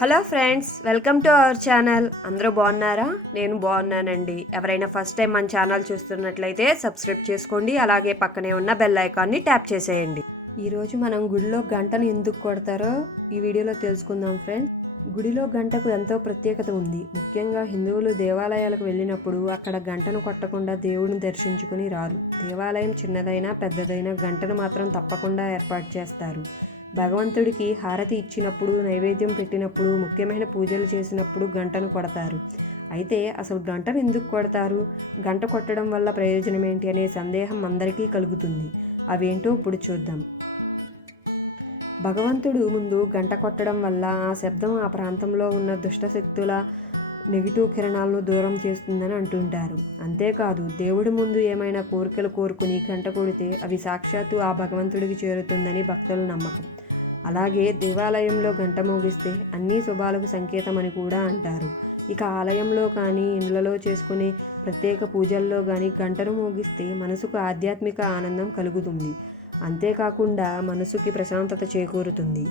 Hello friends, welcome to our channel. అందరూ బాగున్నారా? నేను బాగున్నానండి. ఎవరైనా ఫస్ట్ టైం మన ఛానల్ చూస్తున్నట్లయితే సబ్స్క్రైబ్ చేసుకోండి. అలాగే పక్కనే ఉన్న బెల్ ఐకాన్ని ట్యాప్ చేసేయండి. ఈరోజు మనం గుడిలో గంటను ఎందుకు కొడతారో ఈ వీడియోలో తెలుసుకుందాం ఫ్రెండ్స్. గుడిలో గంటకు ఎంతో ప్రత్యేకత ఉంది. ముఖ్యంగా హిందువులు దేవాలయాలకు వెళ్ళినప్పుడు అక్కడ గంటను కొట్టకుండా దేవుడిని దర్శించుకుని రారు. దేవాలయం చిన్నదైనా పెద్దదైనా గంటను మాత్రం తప్పకుండా ఏర్పాటు చేస్తారు. భగవంతుడికి హారతి ఇచ్చినప్పుడు, నైవేద్యం పెట్టినప్పుడు, ముఖ్యమైన పూజలు చేసినప్పుడు గంటను కొడతారు. అయితే అసలు గంటను ఎందుకు కొడతారు? గంట కొట్టడం వల్ల ప్రయోజనం ఏంటి అనే సందేహం అందరికీ కలుగుతుంది. అవేంటో ఇప్పుడు చూద్దాం. భగవంతుడు ముందు గంట కొట్టడం వల్ల ఆ శబ్దం ఆ ప్రాంతంలో ఉన్న దుష్టశక్తుల నెగిటివ్ కిరణాలను దూరం చేస్తుందని అంటుంటారు. అంతేకాదు, దేవుడి ముందు ఏమైనా కోరికలు కోరుకుని గంట కొడితే అవి సాక్షాత్తు ఆ భగవంతుడికి చేరుతుందని భక్తుల నమ్మకం. అలాగే దేవాలయంలో గంట మోగిస్తే అన్ని శుభాలకు సంకేతమని కూడా అంటారు. ఇక ఆలయంలో కానీ ఇండ్లలో చేసుకునే ప్రత్యేక పూజల్లో కానీ గంటను మోగిస్తే మనసుకు ఆధ్యాత్మిక ఆనందం కలుగుతుంది. అంతేకాకుండా మనసుకి ప్రశాంతత చేకూరుతుంది.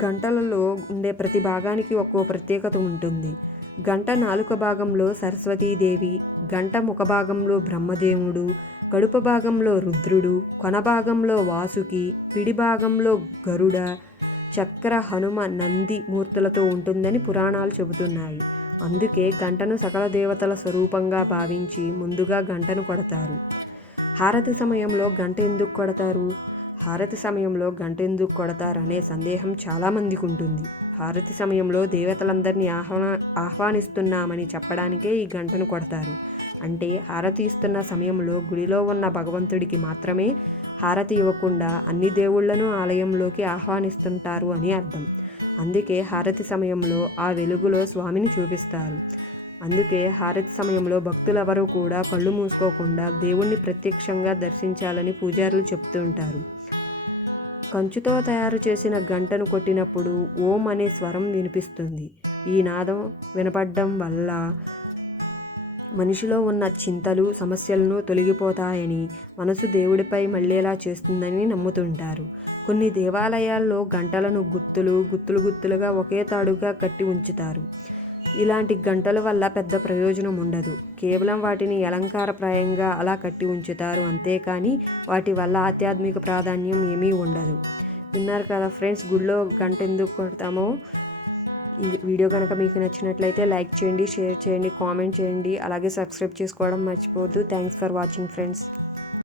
గంటలలో ఉండే ప్రతి భాగానికి ఒక్కో ప్రత్యేకత ఉంటుంది. గంట నాలుక భాగంలో సరస్వతీదేవి, గంట ముఖ భాగంలో బ్రహ్మదేవుడు, కడుపు భాగంలో రుద్రుడు, కొన భాగంలో వాసుకి, పిడి భాగంలో గరుడ, చక్ర, హనుమ, నంది మూర్తులతో ఉంటుందని పురాణాలు చెబుతున్నాయి. అందుకే గంటను సకల దేవతల స్వరూపంగా భావించి ముందుగా గంటను కొడతారు. హారతి సమయంలో గంట ఎందుకు కొడతారు? హారతి సమయంలో గంట ఎందుకు కొడతారు అనే సందేహం చాలామందికి ఉంటుంది. హారతి సమయంలో దేవతలందరినీ ఆహ్వానిస్తున్నామని చెప్పడానికే ఈ గంటను కొడతారు. అంటే హారతి ఇస్తున్న సమయంలో గుడిలో ఉన్న భగవంతుడికి మాత్రమే హారతి ఇవ్వకుండా అన్ని దేవుళ్లను ఆలయంలోకి ఆహ్వానిస్తుంటారు అని అర్థం. అందుకే హారతి సమయంలో ఆ వెలుగులో స్వామిని చూపిస్తారు. అందుకే హారతి సమయంలో భక్తులెవరూ కూడా కళ్ళు మూసుకోకుండా దేవుణ్ణి ప్రత్యక్షంగా దర్శించాలని పూజారులు చెప్తూ ఉంటారు. కంచుతో తయారు చేసిన గంటను కొట్టినప్పుడు ఓం అనే స్వరం వినిపిస్తుంది. ఈ నాదం వినపడడం వల్ల మనిషిలో ఉన్న చింతలు, సమస్యలను తొలగిపోతాయని, మనసు దేవుడిపై మళ్ళేలా చేస్తుందని నమ్ముతుంటారు. కొన్ని దేవాలయాల్లో గంటలను గుత్తులుగా ఒకే తాడుగా కట్టి ఉంచుతారు. ఇలాంటి గంటల వల్ల పెద్ద ప్రయోజనం ఉండదు. కేవలం వాటిని అలంకారప్రాయంగా అలా కట్టి ఉంచుతారు. అంతేకాని వాటి వల్ల ఆధ్యాత్మిక ప్రాధాన్యం ఏమీ ఉండదు. విన్నారు కదా ఫ్రెండ్స్, గుడిలో గంట ఎందుకు కొడతామో. ఈ వీడియో కనుక మీకు నచ్చినట్లయితే లైక్ చేయండి, షేర్ చేయండి, కామెంట్ చేయండి. అలాగే సబ్స్క్రైబ్ చేసుకోవడం మర్చిపోవద్దు. Thanks for watching friends.